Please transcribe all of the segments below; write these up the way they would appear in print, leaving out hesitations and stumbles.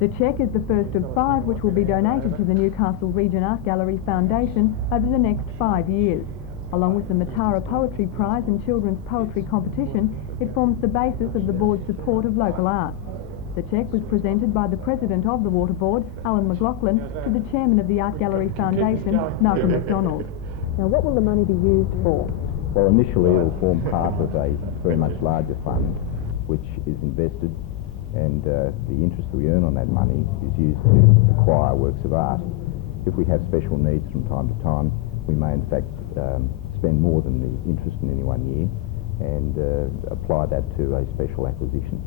The cheque is the first of 5 which will be donated to the Newcastle Region Art Gallery Foundation over the next 5 years. Along with the Matara Poetry Prize and Children's Poetry Competition, it forms the basis of the board's support of local arts. The cheque was presented by the President of the Water Board, Alan McLaughlin, to the Chairman of the Art Gallery Foundation, Malcolm McDonald. Now, what will the money be used for? Well, initially it will form part of a very much larger fund which is invested, and the interest that we earn on that money is used to acquire works of art. If we have special needs from time to time, we may in fact spend more than the interest in any one year and apply that to a special acquisition.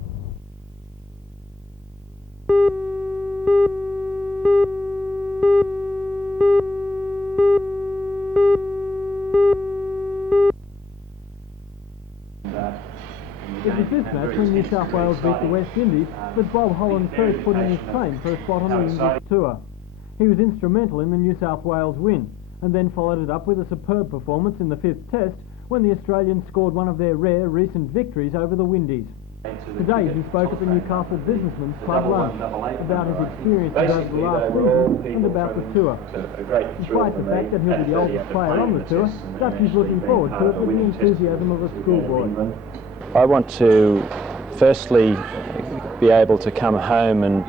It was this match when New South Wales beat the West Indies that Bob Holland first put in his claim for a spot on the English tour. He was instrumental in the New South Wales win, and then followed it up with a superb performance in the 5th Test when the Australians scored one of their rare recent victories over the Windies. Today he spoke at the Newcastle Businessmen's Club lunch about his experiences over the last season and about the tour. Despite the fact that he'll be the oldest player on the tour, Dutchy's looking forward to it with the enthusiasm of a schoolboy. I want to firstly be able to come home and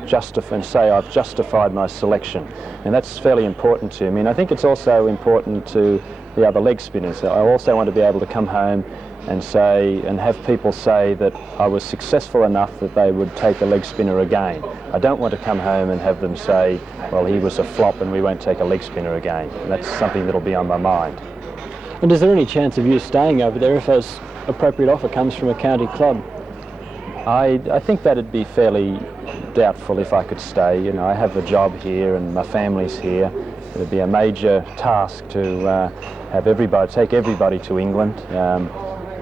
say I've justified my selection, and that's fairly important to me. And I think it's also important to the other leg spinners. I also want to be able to come home and say, and have people say that I was successful enough that they would take a leg spinner again. I don't want to come home and have them say, well, he was a flop and we won't take a leg spinner again. And that's something that'll be on my mind. And is there any chance of you staying over there if an appropriate offer comes from a county club? I think that'd be fairly doubtful if I could stay. You know, I have a job here and my family's here. It'd be a major task to take everybody to England.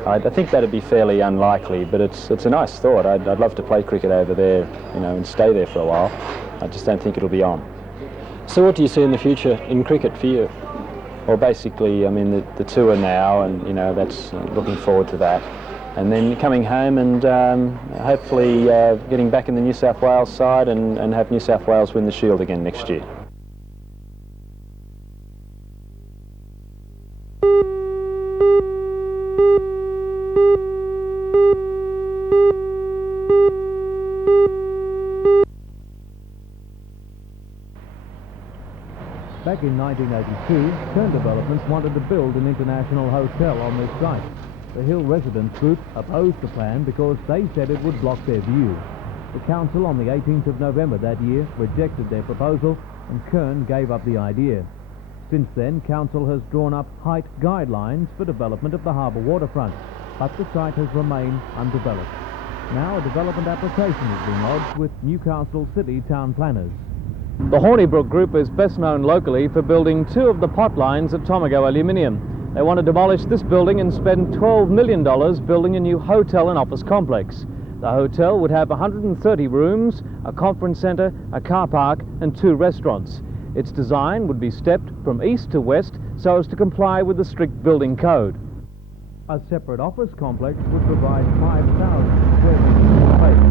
I think that'd be fairly unlikely, but it's a nice thought. I'd love to play cricket over there, you know, and stay there for a while. I just don't think it'll be on. So what do you see in the future in cricket for you? Well, basically, I mean, the tour now, and you know, that's looking forward to that. And then coming home and hopefully getting back in the New South Wales side and have New South Wales win the Shield again next year. Back in 1982, Kern Developments wanted to build an international hotel on this site. The Hill Residents Group opposed the plan because they said it would block their view. The council on the 18th of November that year rejected their proposal and Kern gave up the idea. Since then, council has drawn up height guidelines for development of the harbour waterfront, but the site has remained undeveloped. Now a development application has been lodged with Newcastle City town planners. The Hornibrook Group is best known locally for building 2 of the pot lines at Tomago Aluminium. They want to demolish this building and spend $12 million building a new hotel and office complex. The hotel would have 130 rooms, a conference centre, a car park and 2 restaurants. Its design would be stepped from east to west so as to comply with the strict building code. A separate office complex would provide 5,000 square metres of space.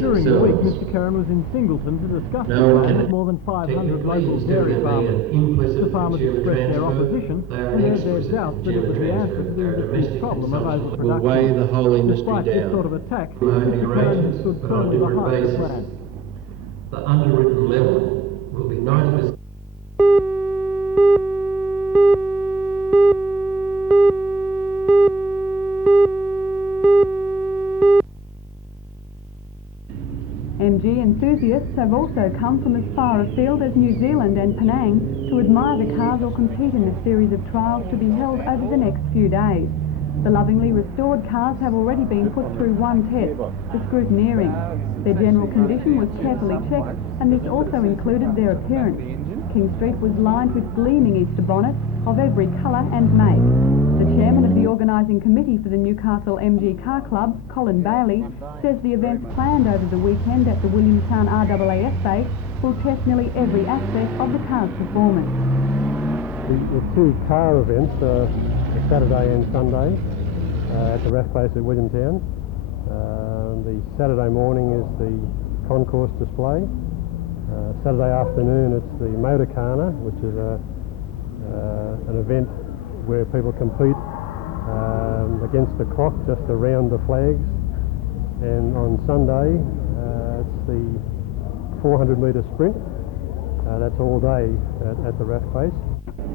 During the week, Mr. Curran was in Singleton to discuss the plan with more than 500 local dairy farmers. The farmers expressed their opposition and their doubts that it would be answered to the industry's problem of overproduction. Despite this sort of attack, Mr. Curran has stood firmly behind the plan. The underwritten level will be 90%. MG enthusiasts have also come from as far afield as New Zealand and Penang to admire the cars or compete in the series of trials to be held over the next few days. The lovingly restored cars have already been put through one test, the scrutineering. Their general condition was carefully checked, and this also included their appearance. King Street was lined with gleaming Easter bonnets of every colour and make. The chairman of the organising committee for the Newcastle MG Car Club, Colin Bailey, says the events planned over the weekend at the Williamstown RAAF base will test nearly every aspect of the car's performance. The two car events are Saturday and Sunday at the RAF base at Williamstown. The Saturday morning is the concourse display. Saturday afternoon it's the Motorcana, which is an event where people compete against the clock just around the flags. And on Sunday it's the 400-metre sprint. That's all day at the RAF base.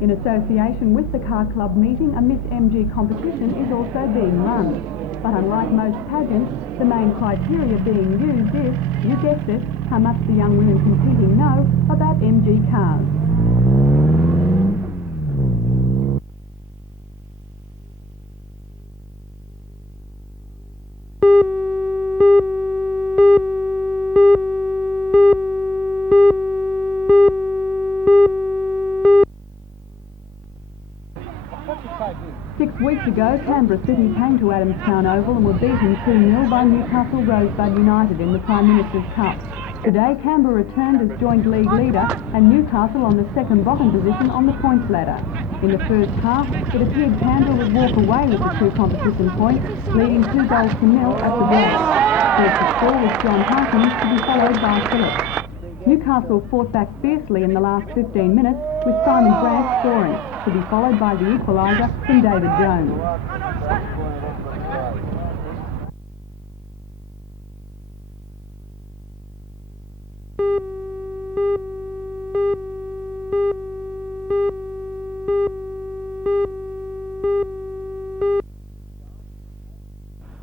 In association with the car club meeting, a Miss MG competition is also being run. But unlike most pageants, the main criteria being used is, you guessed it, how much the young women competing know about MG cars. 6 weeks ago, Canberra City came to Adamstown Oval and were beaten 2-0 by Newcastle Rosebud United in the Prime Minister's Cup. Today, Canberra returned as joint league leader and Newcastle on the second bottom position on the points ladder. In the first half, it appeared Canberra would walk away with the 2 competition points, leading 2 goals to 0 at the break. First to score was John Harkins, to be followed by Phillips. Newcastle fought back fiercely in the last 15 minutes, with Simon Grant scoring, to be followed by the equaliser from David Jones.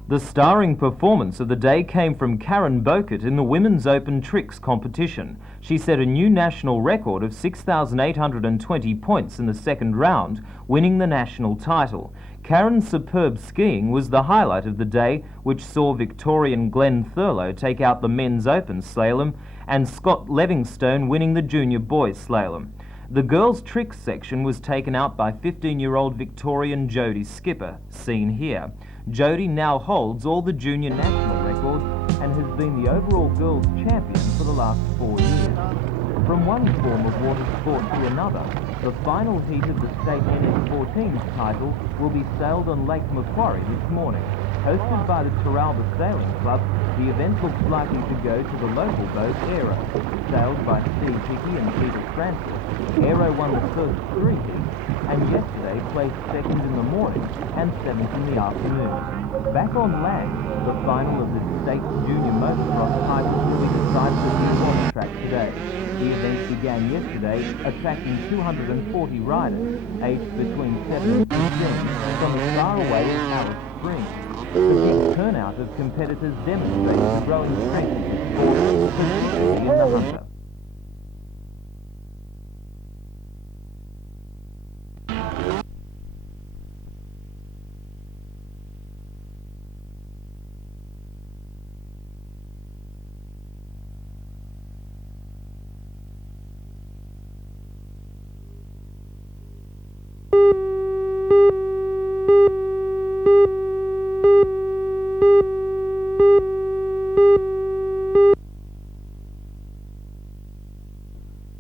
The starring performance of the day came from Karen Bokert in the Women's Open Tricks competition. She set a new national record of 6,820 points in the second round, winning the national title. Karen's superb skiing was the highlight of the day, which saw Victorian Glenn Thurlow take out the men's open slalom and Scott Livingstone winning the junior boys slalom. The girls' tricks section was taken out by 15-year-old Victorian Jodie Skipper, seen here. Jodie now holds all the junior national records and has been the overall girls' champion for the last 4 years. From one form of water sport to another, the final heat of the state NS14's title will be sailed on Lake Macquarie this morning. Hosted by the Torres Sailing Club, the event looks likely to go to the local boat Aero, sailed by Steve Hickey and Peter Francis. Aero won the first 3 heats and yesterday placed second in the morning and 7th in the afternoon. Back on land, the final of the state junior motocross title will be decided at the launch track today. The event began yesterday, attracting 240 riders aged between 7 and 15 from as far away as Alice Springs. The big turnout of competitors demonstrates the growing strength of the sport, particularly in the hunter.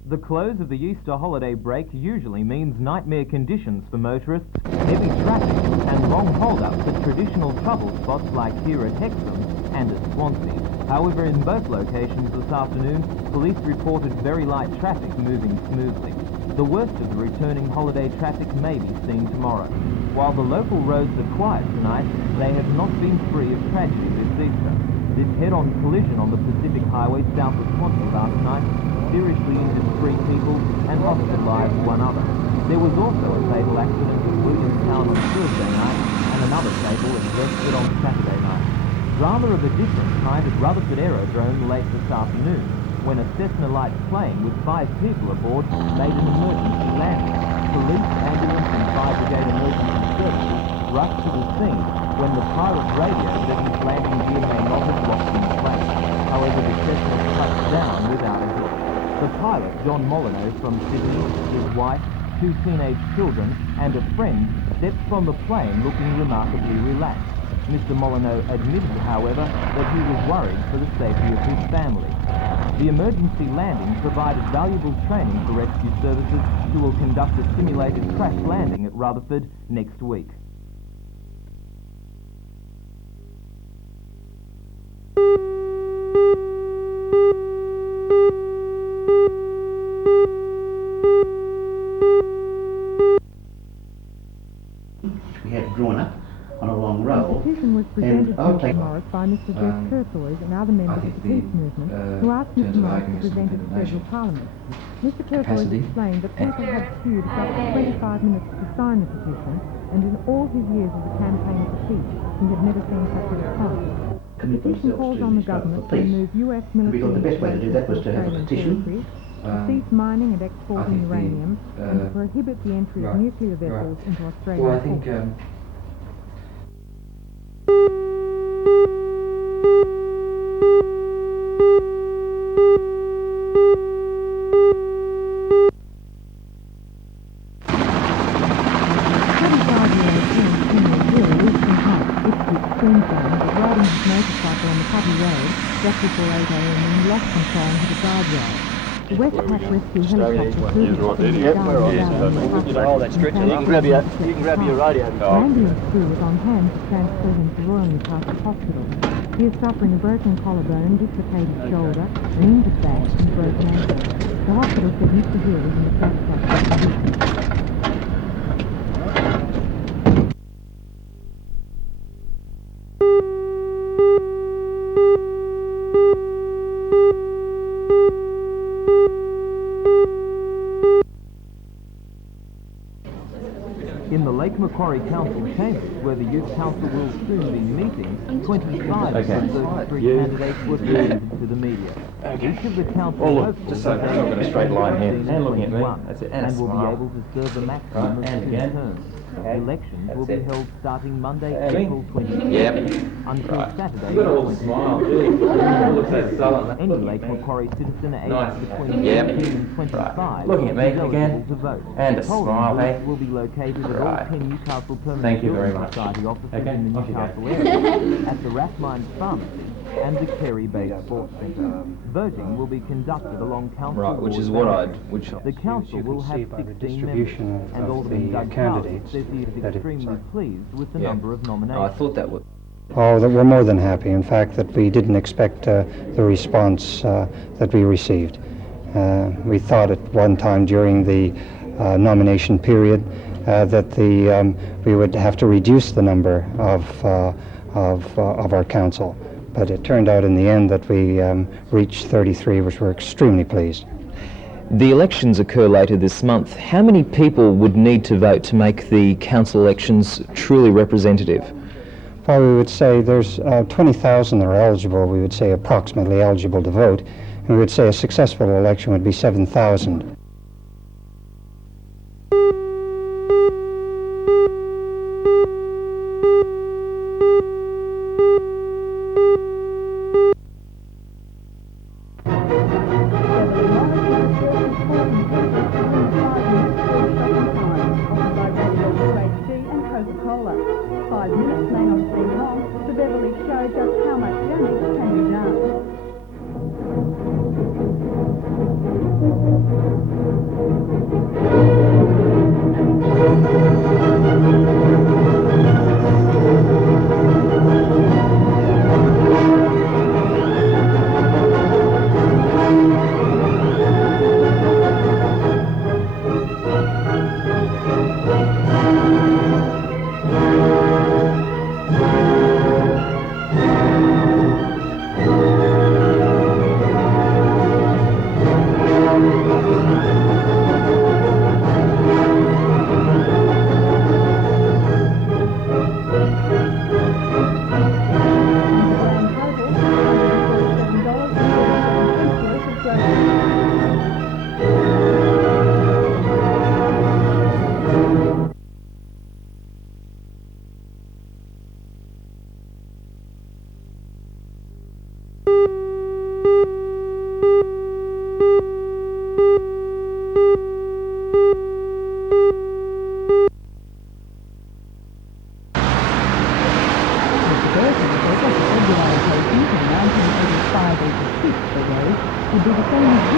The close of the Easter holiday break usually means nightmare conditions for motorists, heavy traffic and long hold-ups at traditional trouble spots like here at Hexham and at Swansea. However, in both locations this afternoon, police reported very light traffic moving smoothly. The worst of the returning holiday traffic may be seen tomorrow. While the local roads are quiet tonight, they have not been free of tragedy this Easter. This head-on collision on the Pacific Highway south of Swansea last night seriously injured 3 people and hospitalised 1 other. There was also a fatal accident at Williamstown on Thursday night and another fatal at Westford on Saturday night. Drama of a different kind at Rutherford Aerodrome late this afternoon, when a Cessna Light plane with 5 people aboard made an emergency landing. Police, ambulance and fire brigade emergency services rushed to the scene when the pilot radioed that his landing gear may not have locked in place. However, the Cessna touched down without a hitch. The pilot, John Molyneux from Sydney, his wife, 2 teenage children and a friend stepped from the plane looking remarkably relaxed. Mr. Molyneux admitted, however, that he was worried for the safety of his family. The emergency landing provided valuable training for rescue services, who will conduct a simulated crash landing at Rutherford next week. We had drawn up on a long roll. The petition was presented I'll to take Morris by Mr. Jeff Turquoise and other members of the peace movement who asked Mr. Morris to present it to federal parliament. Mr. Turquoise explained that people had queued for up to 25 minutes to sign the petition, and in all his years as a campaigner for peace, he had never seen such a response. The petition calls on the government to remove US military. We thought the best way to do that was to have a petition. To cease mining and exporting uranium and to prohibit the entry of nuclear vessels into Australia. Well, I think riding his motorcycle on the Puppy Road just before 8 a.m. when he lost control and hit a guardrail. The Westpac rescue helicopter flew that stretcher. You can grab your radio. The ambulance crew was on hand to transport him to Royal Newcastle Hospital. He is suffering a broken collarbone, dislocated shoulder, an injured back and a broken ankle. The hospital said Mr. Hill was in a satisfactory condition. In the Lake Macquarie Council chambers, where the Youth Council will soon be meeting, 25 of the 33 candidates were presented to the media. Each of the council hopefuls just so I've got a straight line here, and looking at me, that's it, and a will be smile. able to serve the maximum of 2 terms. Elections will be held starting Monday, April 20th, until Saturday, You've got all the smile, really. Looks so sullen. Any Lake Macquarie citizen aged between 18 and 25 Looking at me is eligible again. to vote. And a Polling smile, booths hey? will be located at all 10 Newcastle Permanent Thank you very Building much. Society offices Okay, in the off you go. Newcastle area, at the Rathmines Pharmacy and the Kerry Bay Sports Centre. Voting will be conducted along council Right, which ward is what boundaries. I'd... The council you can will have see by the 16 distribution members, and of Alderman the Doug candidates Carlton says he is that extremely pleased with the number of nominations. I thought that would... Oh, that we're more than happy. In fact, that we didn't expect the response that we received. We thought at one time during the nomination period that we would have to reduce the number of our council, but it turned out in the end that we reached 33, which we're extremely pleased. The elections occur later this month. How many people would need to vote to make the council elections truly representative? Well, we would say there's 20,000 that are eligible, we would say approximately eligible to vote, and we would say a successful election would be 7,000. Just how much damage can be done.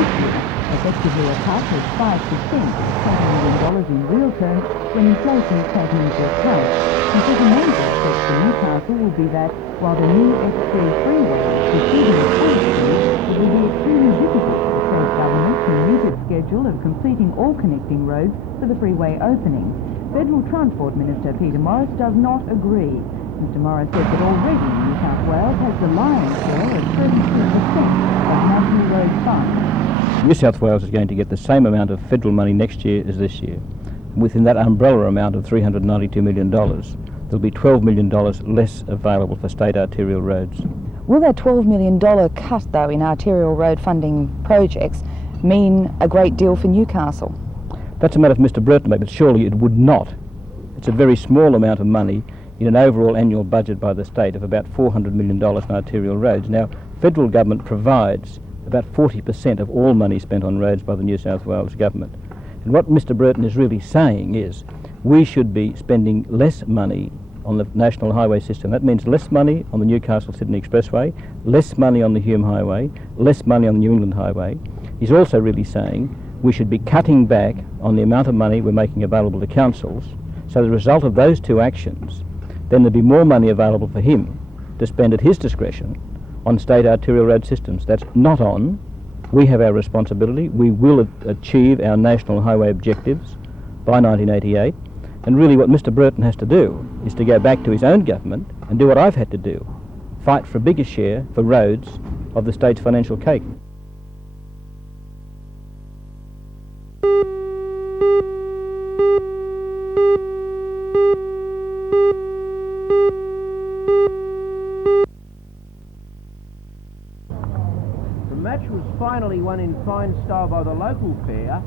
this year, effectively a cut of 5%, $20 million in real terms when inflation is taken into account. And for the main aspect for Newcastle will be that while the new S3 freeway is proceeding at full speed, it will be extremely difficult for the state government to meet its schedule of completing all connecting roads for the freeway opening. Federal Transport Minister Peter Morris does not agree. Mr Morris said that already New South Wales has the lion's share of 32% of national road funds. New South Wales is going to get the same amount of federal money next year as this year. Within that umbrella amount of $392 million, there'll be $12 million less available for state arterial roads. Will that $12 million cut, though, in arterial road funding projects mean a great deal for Newcastle? That's a matter for Mr Burton to make, but surely it would not. It's a very small amount of money in an overall annual budget by the state of about $400 million in arterial roads. Now, federal government provides about 40% of all money spent on roads by the New South Wales government. And what Mr Burton is really saying is we should be spending less money on the national highway system. That means less money on the Newcastle-Sydney Expressway, less money on the Hume Highway, less money on the New England Highway. He's also really saying we should be cutting back on the amount of money we're making available to councils. So as a result of those two actions, then there'd be more money available for him to spend at his discretion on state arterial road systems. That's not on. We have our responsibility. We will achieve our national highway objectives by 1988. And really what Mr Burton has to do is to go back to his own government and do what I've had to do, fight for a bigger share for roads of the state's financial cake. The match was finally won in fine style by the local pair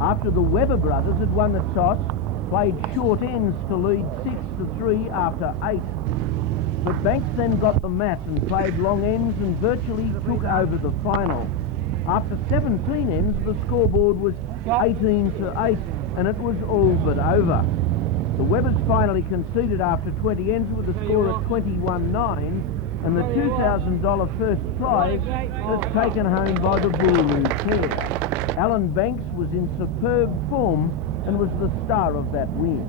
after the Webber brothers had won the toss, played short ends to lead 6-3 after 8. But Banks then got the mat and played long ends and virtually took over the final. After 17 ends, the scoreboard was 18-8 and it was all but over. The Webbers finally conceded after 20 ends with a score of 21-9, and the $2,000 first prize was taken home by the Booloos pair. Alan Banks was in superb form and was the star of that win.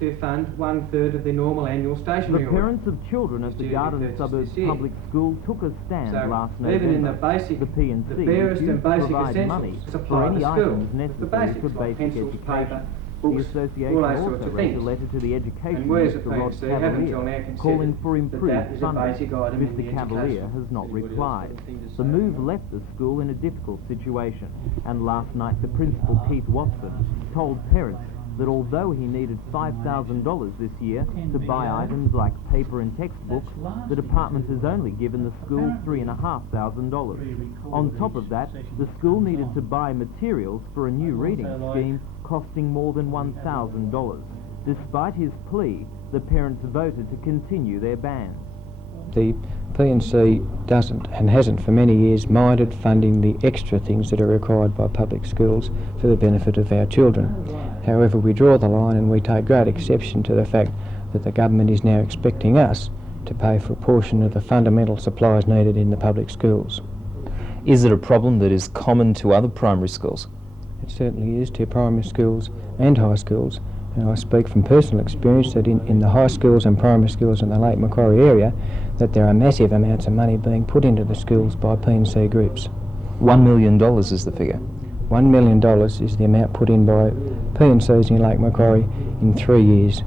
To fund 1/3 of their normal annual stationery The order. parents of children at the Garden Suburbs Public School took a stand last even November. in the basic, the P&C the barest and basic provide money essentials for supply any the school. items The necessary basics for like basic pencils, education. paper, The books, association all those also sorts of wrote a things. letter to the education And where's the minister Rod P&C haven't until now Cavalier considered calling for that improved that is a funding. basic item in Mr the Cavalier education. has not Anybody else replied. got anything to The say? move left the school in a difficult situation, and last night the principal, Keith Watson, told parents that although he needed $5,000 this year to buy items like paper and textbooks, the department has only given the school $3,500. On top of that, the school needed to buy materials for a new reading scheme costing more than $1,000. Despite his plea, the parents voted to continue their ban. The P&C doesn't and hasn't for many years minded funding the extra things that are required by public schools for the benefit of our children. However, we draw the line and we take great exception to the fact that the government is now expecting us to pay for a portion of the fundamental supplies needed in the public schools. Is it a problem that is common to other primary schools? It certainly is to primary schools and high schools, and I speak from personal experience that in the high schools and primary schools in the Lake Macquarie area that there are massive amounts of money being put into the schools by P&C groups. $1 million is the figure. $1 million is the amount put in by P&Cs in Lake Macquarie in 3 years